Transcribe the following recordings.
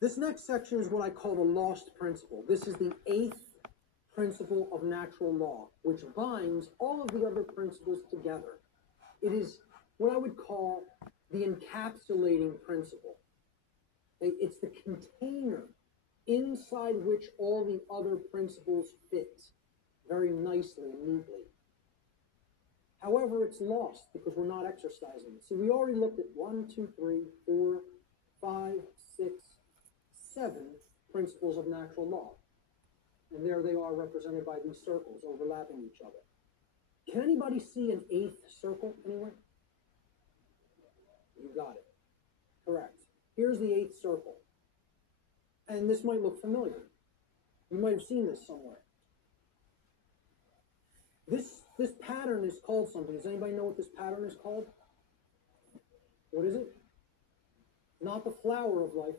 This next section is what I call the lost principle. This is the eighth principle of natural law, which binds all of the other principles together. It is what I would call the encapsulating principle. It's the container inside which all the other principles fit very nicely and neatly. However, it's lost because we're not exercising it. So we already looked at 1, 2, 3, 4, 5, 6, 7 principles of natural law. And there they are represented by these circles overlapping each other. Can anybody see an eighth circle anywhere? You got it. Correct. Here's the eighth circle. And this might look familiar. You might have seen this somewhere. This pattern is called something. Does anybody know what this pattern is called? What is it? Not the flower of life,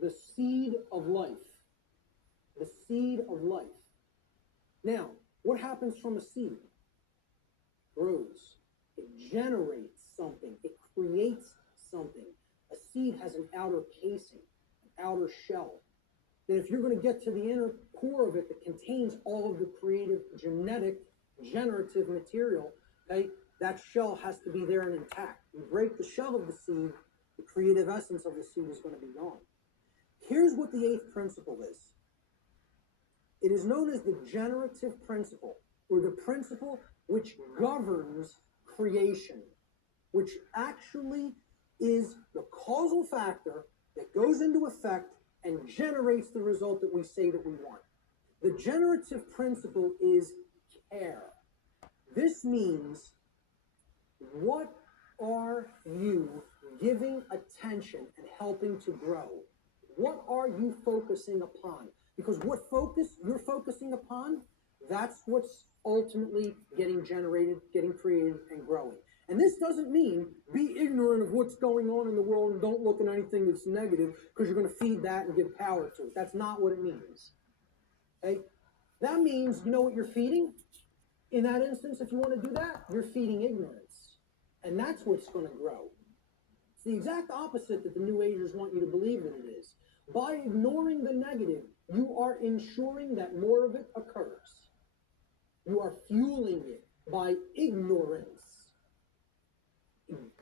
the seed of life. The seed of life. Now, what happens from a seed? It grows. It generates something. It creates something. A seed has an outer casing, an outer shell. That if you're going to get to the inner core of it that contains all of the creative, generative material, okay, that shell has to be there and intact. You break the shell of the seed, the creative essence of the seed is going to be gone. Here's what the eighth principle is. It is known as the generative principle, or the principle which governs creation, which actually is the causal factor that goes into effect and generates the result that we say that we want. The generative principle is care. This means, what are you giving attention and helping to grow? What are you focusing upon? Because what focus you're focusing upon, that's what's ultimately getting generated, getting created, and growing. And this doesn't mean be ignorant of what's going on in the world and don't look at anything that's negative because you're going to feed that and give power to it. That's not what it means. Okay? That means, you know what you're feeding? In that instance, if you want to do that, you're feeding ignorance. And that's what's going to grow. It's the exact opposite that the New Agers want you to believe that it is. By ignoring the negative, you are ensuring that more of it occurs. You are fueling it by ignorance,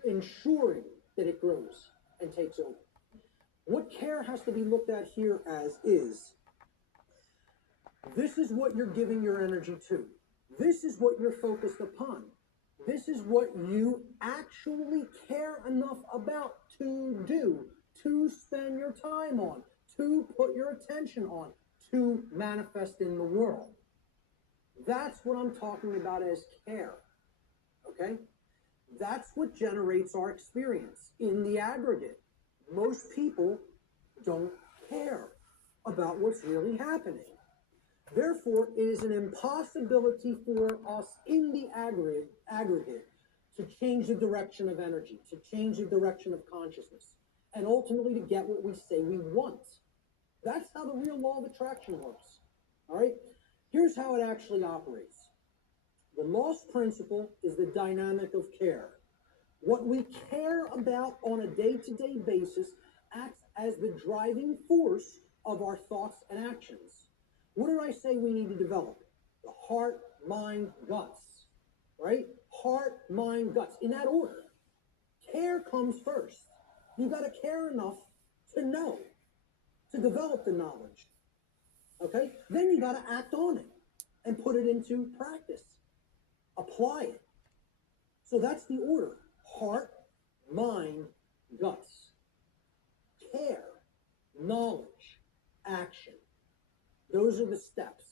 ensuring that it grows and takes over. What care has to be looked at here as is, this is what you're giving your energy to. This is what you're focused upon. This is what you actually care enough about to do, to spend your time on, to put your attention on, to manifest in the world. That's what I'm talking about as care. Okay? That's what generates our experience in the aggregate. Most people don't care about what's really happening. Therefore, it is an impossibility for us in the aggregate to change the direction of energy, to change the direction of consciousness, and ultimately to get what we say we want. That's how the real law of attraction works. All right? Here's how it actually operates. The lost principle is the dynamic of care. What we care about on a day-to-day basis acts as the driving force of our thoughts and actions. What did I say we need to develop? The heart, mind, guts. Right? Heart, mind, guts. In that order. Care comes first. You got to care enough to know, to develop the knowledge. Okay? Then you got to act on it and put it into practice. Apply it. So that's the order. Heart, mind, guts. Care, knowledge, action. Those are the steps.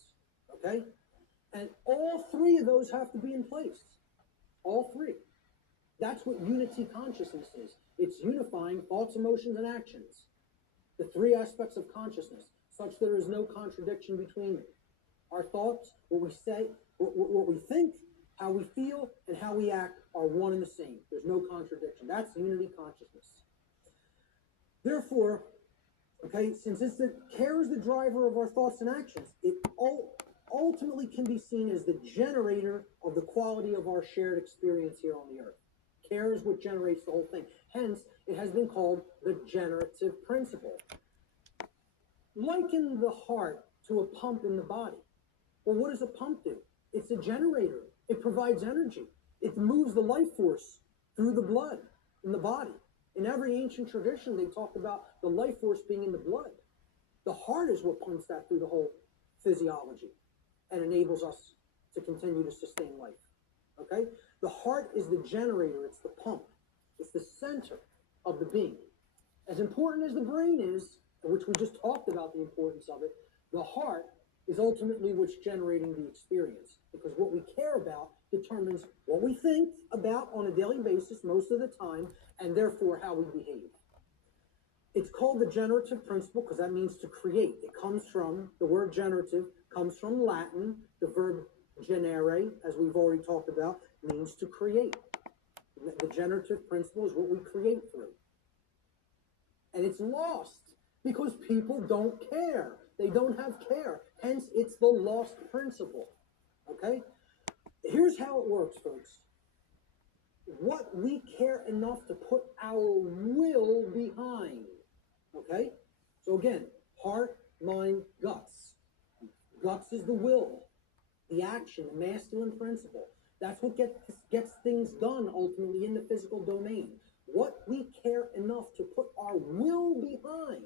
Okay? And all three of those have to be in place. All three. That's what unity consciousness is. It's unifying thoughts, emotions, and actions. The three aspects of consciousness, such that there is no contradiction between them. Our thoughts, what we say, what we think, how we feel, and how we act are one and the same. There's no contradiction. That's unity consciousness. Therefore, okay, since care is the driver of our thoughts and actions, it ultimately can be seen as the generator of the quality of our shared experience here on the earth. Care is what generates the whole thing. Hence, it has been called the generative principle. Liken the heart to a pump in the body. Well, what does a pump do? It's a generator. It provides energy. It moves the life force through the blood in the body. In every ancient tradition, they talked about the life force being in the blood. The heart is what pumps that through the whole physiology and enables us to continue to sustain life. Okay? The heart is the generator, it's the pump, it's the center of the being. As important as the brain is, which we just talked about the importance of it, the heart is ultimately what's generating the experience, because what we care about determines what we think about on a daily basis most of the time, and therefore how we behave. It's called the generative principle because that means to create. It comes from, the word generative comes from Latin. The verb generare, as we've already talked about, means to create. The generative principle is what we create through. And it's lost because people don't care. They don't have care. Hence, it's the lost principle. Okay? Here's how it works, folks. What we care enough to put our will behind. Okay? So again, heart, mind, guts. Guts is the will, the action, the masculine principle. That's what gets things done ultimately in the physical domain. What we care enough to put our will behind.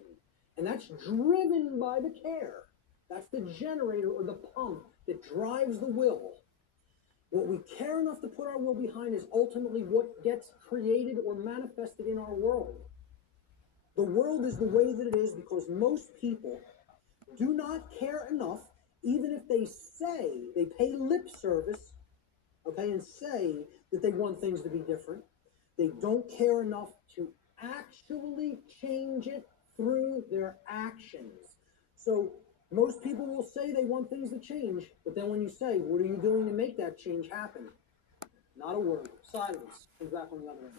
And that's driven by the care. That's the generator or the pump that drives the will. What we care enough to put our will behind is ultimately what gets created or manifested in our world. The world is the way that it is because most people do not care enough, even if they say, they pay lip service, okay, and say that they want things to be different. They don't care enough to actually change it through their actions. So most people will say they want things to change, but then when you say, what are you doing to make that change happen? Not a word. Silence. Comes back on the other end.